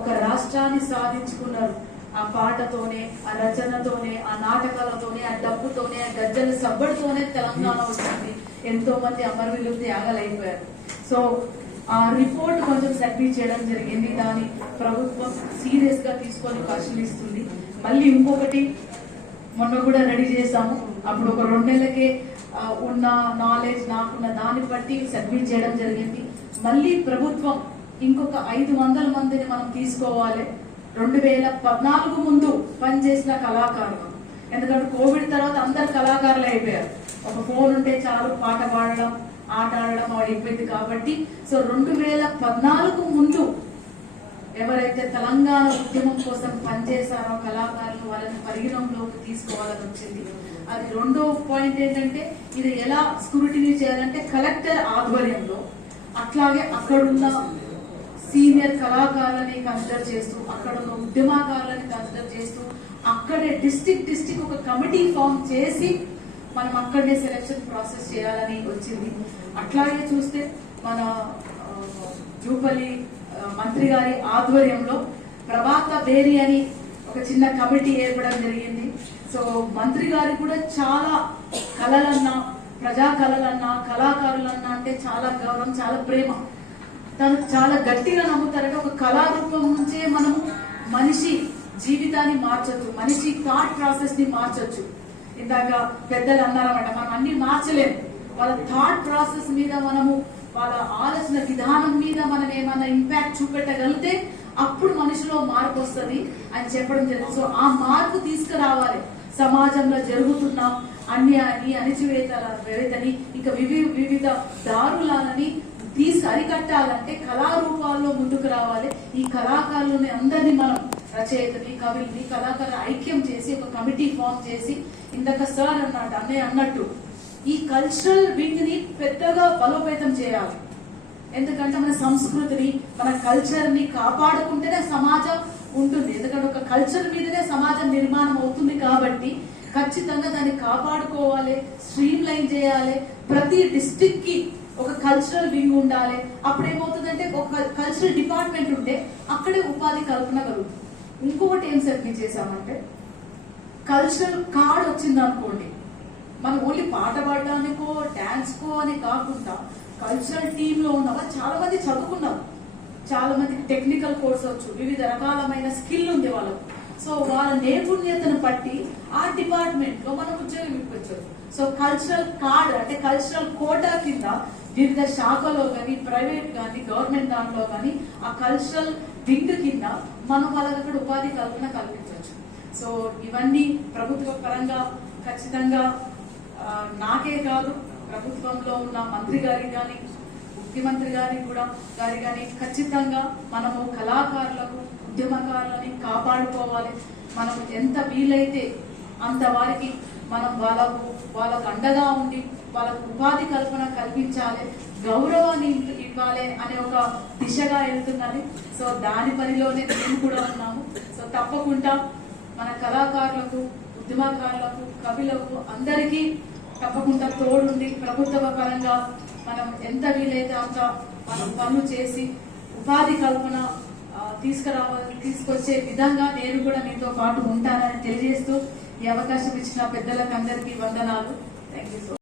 ఒక రాష్ట్రాన్ని సాధించుకున్నారు. ఆ పాటతోనే, ఆ రచనతోనే, ఆ నాటకాలతోనే, ఆ డబ్బుతోనే, ఆ గజ్జల సబ్బడితోనే తెలంగాణ వచ్చింది. ఎంతో మంది అమరవీరులు త్యాగాలైపోయారు. సో ఆ రిపోర్ట్ కొంచెం సబ్మిట్ చేయడం జరిగింది. దాన్ని ప్రభుత్వం సీరియస్ గా తీసుకొని పరిశీలిస్తుంది. మళ్ళీ ఇంకొకటి మొన్న కూడా రెడీ చేశాము. అప్పుడు ఒక 2 నెలలకే ఉన్న నాలెడ్జ్ నాకున్న దాన్ని బట్టి సబ్మిట్ చేయడం జరిగింది. మళ్ళీ ప్రభుత్వం ఇంకొక 500 మందిని మనం తీసుకోవాలి. 2014 ముందు పనిచేసిన కళాకారులు. ఎందుకంటే కోవిడ్ తర్వాత అందరు కళాకారులు అయిపోయారు. ఒక ఫోన్ ఉంటే చాలు, పాట పాడడం, ఆట ఆడడం అయిపోయింది. కాబట్టి సో 2014 ముందు ఎవరైతే తెలంగాణ ఉద్యమం కోసం పనిచేశారో కళాకారులు, వాళ్ళని పరిగణంలోకి తీసుకోవాలని వచ్చింది. అది రెండో పాయింట్ ఏంటంటే, ఇది ఎలా స్క్రూటినీ చేయాలంటే కలెక్టర్ ఆధ్వర్యంలో, అట్లాగే అక్కడున్న సీనియర్ కళాకారులని కన్సిడర్ చేస్తూ, అక్కడున్న ఉద్యమకారులని కన్సిడర్ చేస్తూ, అక్కడే డిస్టిక్ ఒక కమిటీ ఫామ్ చేసి మనం అక్కడే సెలక్షన్ ప్రాసెస్ చేయాలని వచ్చింది. అట్లాగే చూస్తే మన జూపల్లి మంత్రి గారి ఆధ్వర్యంలో ప్రభాత బేరి అని ఒక చిన్న కమిటీ ఏర్పడడం జరిగింది. సో మంత్రి గారి కూడా చాలా కళలన్నా, ప్రజా కళలన్నా, కళాకారులన్నా అంటే చాలా గౌరవం, చాలా ప్రేమ. తను చాలా గట్టిగా నమ్ముతారంటే ఒక కళారూపం నుంచే మనం మనిషి జీవితాన్ని మార్చొచ్చు, మనిషి థాట్ ప్రాసెస్ ని మార్చొచ్చు. ఇందాక పెద్దలు అన్నారన్నమాట, మనం అన్ని మార్చలేము. వాళ్ళ థాట్ ప్రాసెస్ మీద మనము, వాళ్ళ ఆలోచన విధానం మీద మనం ఏమైనా ఇంపాక్ట్ చూపెట్టగలిగితే అప్పుడు మనిషిలో మార్పు వస్తుంది అని చెప్పడం జరిగింది. సో ఆ మార్పు తీసుకురావాలి. సమాజంలో జరుగుతున్న అన్యాయాన్ని, అణిచివేతని, ఇంకా వివిధ దారులని అరికట్టాలంటే కళారూపాల్లో ముందుకు రావాలి. ఈ కళాకారులని అందరినీ మనం, రచయితని, కవుల్ని, కళాకారుల ఐక్యం చేసి ఒక కమిటీ ఫామ్ చేసి, ఇందాక సార్ అన్నట్టు, అన్నయ్య అన్నట్టు, ఈ కల్చరల్ వింగ్ ని పెద్దగా బలోపేతం చేయాలి. ఎందుకంటే మన సంస్కృతిని, మన కల్చర్ ని కాపాడుకుంటేనే సమాజం ఉంటుంది. ఎందుకంటే ఒక కల్చర్ మీదనే సమాజం నిర్మాణం అవుతుంది. కాబట్టి ఖచ్చితంగా దాన్ని కాపాడుకోవాలి, స్ట్రీమ్ లైన్ చేయాలి. ప్రతి డిస్ట్రిక్ట్ కి ఒక కల్చరల్ వింగ్ ఉండాలి. అప్పుడు ఏమవుతుందంటే ఒక కల్చరల్ డిపార్ట్మెంట్ ఉంటే అక్కడే ఉపాధి కల్పన కలుగుతుంది. ఇంకొకటి ఏం సబ్మిట్ చేశామంటే, కల్చరల్ కార్డ్ వచ్చింది అనుకోండి, మనం ఓన్లీ పాట పాడడానికో డాన్స్ కో అని కాకుండా కల్చరల్ టీమ్ లో ఉన్న వాళ్ళు చాలా మంది చదువుకున్నారు, చాలా మందికి టెక్నికల్ కోర్స్ వచ్చు, వివిధ రకాలమైన స్కిల్ ఉంది వాళ్ళకు. సో వాళ్ళ నైపుణ్యతను బట్టి ఆ డిపార్ట్మెంట్ లో మనం ఉద్యోగం ఇప్పించవచ్చు. సో కల్చరల్ కార్డ్ అంటే కల్చరల్ కోటా కింద వివిధ శాఖలో కానీ, ప్రైవేట్ కానీ, గవర్నమెంట్ దాంట్లో కానీ ఆ కల్చరల్ వింగ్ కింద మనం వాళ్ళకి అక్కడ ఉపాధి కల్పన కల్పించవచ్చు. సో ఇవన్నీ ప్రభుత్వ పరంగా ఖచ్చితంగా నాకే కాదు, ప్రభుత్వంలో ఉన్న మంత్రి గారికి కానీ, ముఖ్యమంత్రి గారి కానీ ఖచ్చితంగా మనము కళాకారులకు, ఉద్యమకారులని కాపాడుకోవాలి. మనం ఎంత వీలైతే అంత వారికి మనం వాళ్ళకు అండగా ఉండి వాళ్ళకు ఉపాధి కల్పన కల్పించాలి, గౌరవాన్ని ఇవ్వాలి అనే ఒక దిశగా వెళ్తున్నది. సో దాని పనిలోనే మేము కూడా ఉన్నాము. సో తప్పకుండా మన కళాకారులకు, ఉద్యమకారులకు, కవులకు అందరికీ తప్పకుండా తోడుండి ప్రభుత్వ పరంగా మనం ఎంత వీలైతే అంత మనం పనులు చేసి ఉపాధి కల్పన తీసుకొచ్చే విధంగా నేను కూడా మీతో పాటు ఉంటానని తెలియజేస్తూ ఈ అవకాశం ఇచ్చిన పెద్దలకు అందరికీ వందనాలు. Thank you.